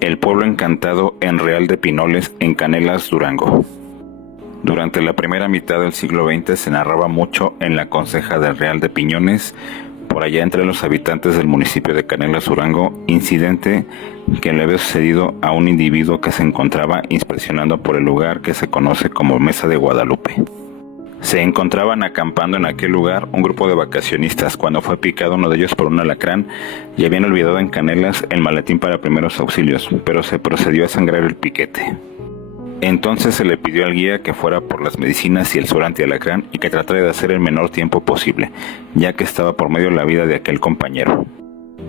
El pueblo encantado en Real de Pinoles, en Canelas, Durango. Durante la primera mitad del siglo XX se narraba mucho en la Conceja del Real de Piñones, por allá entre los habitantes del municipio de Canelas, Durango, incidente que le había sucedido a un individuo que se encontraba inspeccionando por el lugar que se conoce como Mesa de Guadalupe. Se encontraban acampando en aquel lugar un grupo de vacacionistas cuando fue picado uno de ellos por un alacrán y habían olvidado en Canelas el maletín para primeros auxilios, pero se procedió a sangrar el piquete. Entonces se le pidió al guía que fuera por las medicinas y el suero antialacrán y que tratara de hacer el menor tiempo posible, ya que estaba por medio la vida de aquel compañero.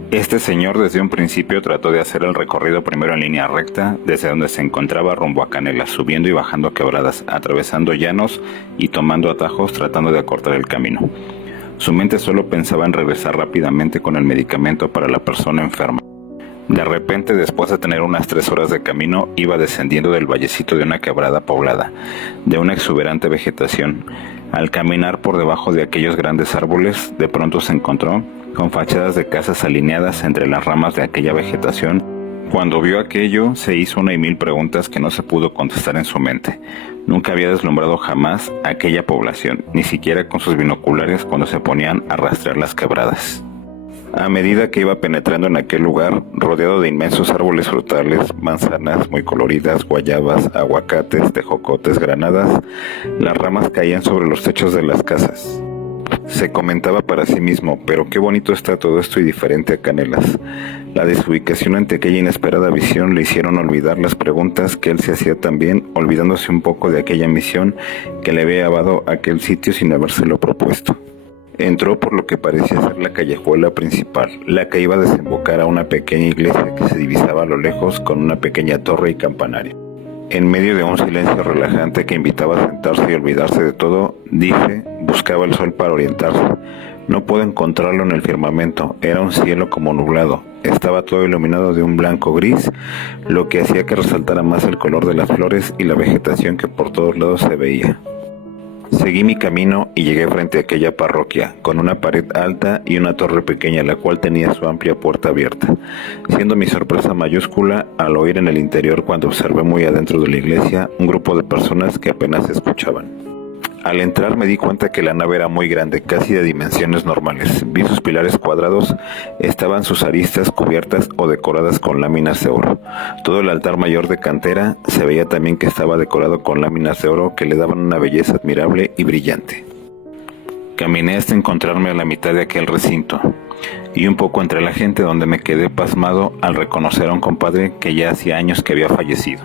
Este señor desde un principio trató de hacer el recorrido primero en línea recta, desde donde se encontraba rumbo a Canelas, subiendo y bajando quebradas, atravesando llanos y tomando atajos tratando de acortar el camino. Su mente solo pensaba en regresar rápidamente con el medicamento para la persona enferma. De repente, después de tener unas 3 horas de camino, iba descendiendo del vallecito de una quebrada poblada, de una exuberante vegetación. Al caminar por debajo de aquellos grandes árboles, de pronto se encontró con fachadas de casas alineadas entre las ramas de aquella vegetación. Cuando vio aquello, se hizo una y mil preguntas que no se pudo contestar en su mente. Nunca había deslumbrado jamás aquella población, ni siquiera con sus binoculares cuando se ponían a rastrear las quebradas. A medida que iba penetrando en aquel lugar, rodeado de inmensos árboles frutales, manzanas muy coloridas, guayabas, aguacates, tejocotes, granadas, las ramas caían sobre los techos de las casas. Se comentaba para sí mismo, pero qué bonito está todo esto y diferente a Canelas. La desubicación ante aquella inesperada visión le hicieron olvidar las preguntas que él se hacía también, olvidándose un poco de aquella misión que le había llevado a aquel sitio sin habérselo propuesto. Entró por lo que parecía ser la callejuela principal, la que iba a desembocar a una pequeña iglesia que se divisaba a lo lejos con una pequeña torre y campanario. En medio de un silencio relajante que invitaba a sentarse y olvidarse de todo, dije, buscaba el sol para orientarse. No pude encontrarlo en el firmamento, era un cielo como nublado, estaba todo iluminado de un blanco gris, lo que hacía que resaltara más el color de las flores y la vegetación que por todos lados se veía. Seguí mi camino y llegué frente a aquella parroquia, con una pared alta y una torre pequeña, la cual tenía su amplia puerta abierta, siendo mi sorpresa mayúscula al oír en el interior, cuando observé muy adentro de la iglesia, un grupo de personas que apenas escuchaban. Al entrar me di cuenta que la nave era muy grande, casi de dimensiones normales. Vi sus pilares cuadrados, estaban sus aristas cubiertas o decoradas con láminas de oro. Todo el altar mayor de cantera se veía también que estaba decorado con láminas de oro que le daban una belleza admirable y brillante. Caminé hasta encontrarme a la mitad de aquel recinto, y un poco entre la gente, donde me quedé pasmado al reconocer a un compadre que ya hacía años que había fallecido.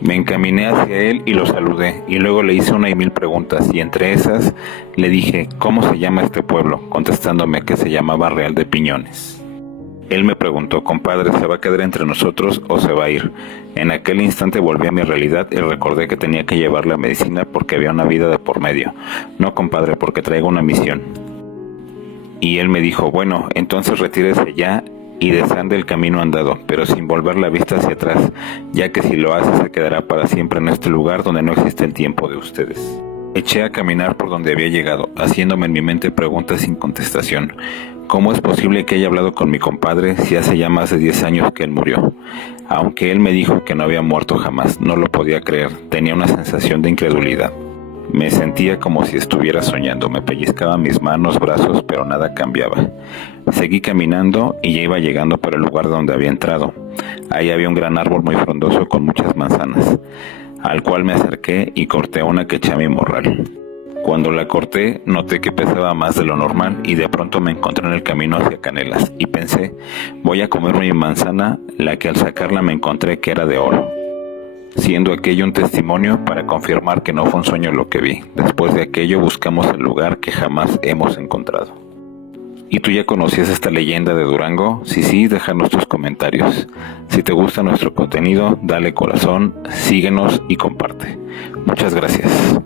Me encaminé hacia él y lo saludé, y luego le hice una y mil preguntas, y entre esas le dije, ¿cómo se llama este pueblo?, contestándome que se llamaba Real de Piñones. Él me preguntó, compadre, ¿se va a quedar entre nosotros o se va a ir? En aquel instante volví a mi realidad y recordé que tenía que llevar la medicina porque había una vida de por medio. No, compadre, porque traigo una misión. Y él me dijo, bueno, entonces retírese ya y desande el camino andado, pero sin volver la vista hacia atrás, ya que si lo hace se quedará para siempre en este lugar donde no existe el tiempo de ustedes. Eché a caminar por donde había llegado, haciéndome en mi mente preguntas sin contestación. ¿Cómo es posible que haya hablado con mi compadre si hace ya más de 10 años que él murió? Aunque él me dijo que no había muerto jamás, no lo podía creer, tenía una sensación de incredulidad. Me sentía como si estuviera soñando, me pellizcaba mis manos, brazos, pero nada cambiaba. Seguí caminando y ya iba llegando para el lugar donde había entrado. Ahí había un gran árbol muy frondoso con muchas manzanas, al cual me acerqué y corté una que eché a mi morral. Cuando la corté, noté que pesaba más de lo normal y de pronto me encontré en el camino hacia Canelas y pensé, voy a comerme mi manzana, la que al sacarla me encontré que era de oro. Siendo aquello un testimonio para confirmar que no fue un sueño lo que vi. Después de aquello buscamos el lugar que jamás hemos encontrado. ¿Y tú ya conocías esta leyenda de Durango? Si sí, déjanos tus comentarios. Si te gusta nuestro contenido, dale corazón, síguenos y comparte. Muchas gracias.